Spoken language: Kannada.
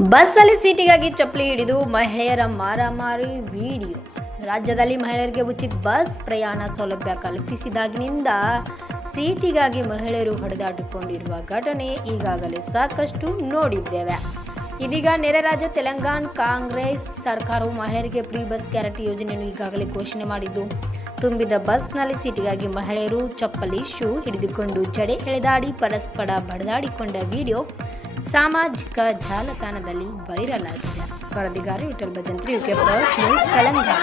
ಬಸ್ಸಲ್ಲಿ ಸೀಟಿಗಾಗಿ ಚಪ್ಪಲಿ ಹಿಡಿದು ಮಹಿಳೆಯರ ಮಾರಾಮಾರಿ ವಿಡಿಯೋ. ರಾಜ್ಯದಲ್ಲಿ ಮಹಿಳೆಯರಿಗೆ ಉಚಿತ ಬಸ್ ಪ್ರಯಾಣ ಸೌಲಭ್ಯ ಕಲ್ಪಿಸಿದಾಗಿನಿಂದ ಸೀಟಿಗಾಗಿ ಮಹಿಳೆಯರು ಹೊಡೆದಾಡಿಕೊಂಡಿರುವ ಘಟನೆ ಈಗಾಗಲೇ ಸಾಕಷ್ಟು ನೋಡಿದ್ದೇವೆ. ಇದೀಗ ನೆರೆ ರಾಜ್ಯ ತೆಲಂಗಾಣ ಕಾಂಗ್ರೆಸ್ ಸರ್ಕಾರವು ಮಹಿಳೆಯರಿಗೆ ಫ್ರೀ ಬಸ್ ಗ್ಯಾರಂಟಿ ಯೋಜನೆಯನ್ನು ಈಗಾಗಲೇ ಘೋಷಣೆ ಮಾಡಿದ್ದು, ತುಂಬಿದ ಬಸ್ನಲ್ಲಿ ಸೀಟಿಗಾಗಿ ಮಹಿಳೆಯರು ಚಪ್ಪಲಿ ಶೂ ಹಿಡಿದುಕೊಂಡು ಜಡೆ ಎಳೆದಾಡಿ ಪರಸ್ಪರ ಬಡದಾಡಿಕೊಂಡ ವಿಡಿಯೋ ಸಾಮಾಜಿಕ ಜಾಲತಾಣದಲ್ಲಿ ವೈರಲ್ ಆಗಿದೆ ವರದಿಗಾರ Vithal Bhajantri UK first news Telangana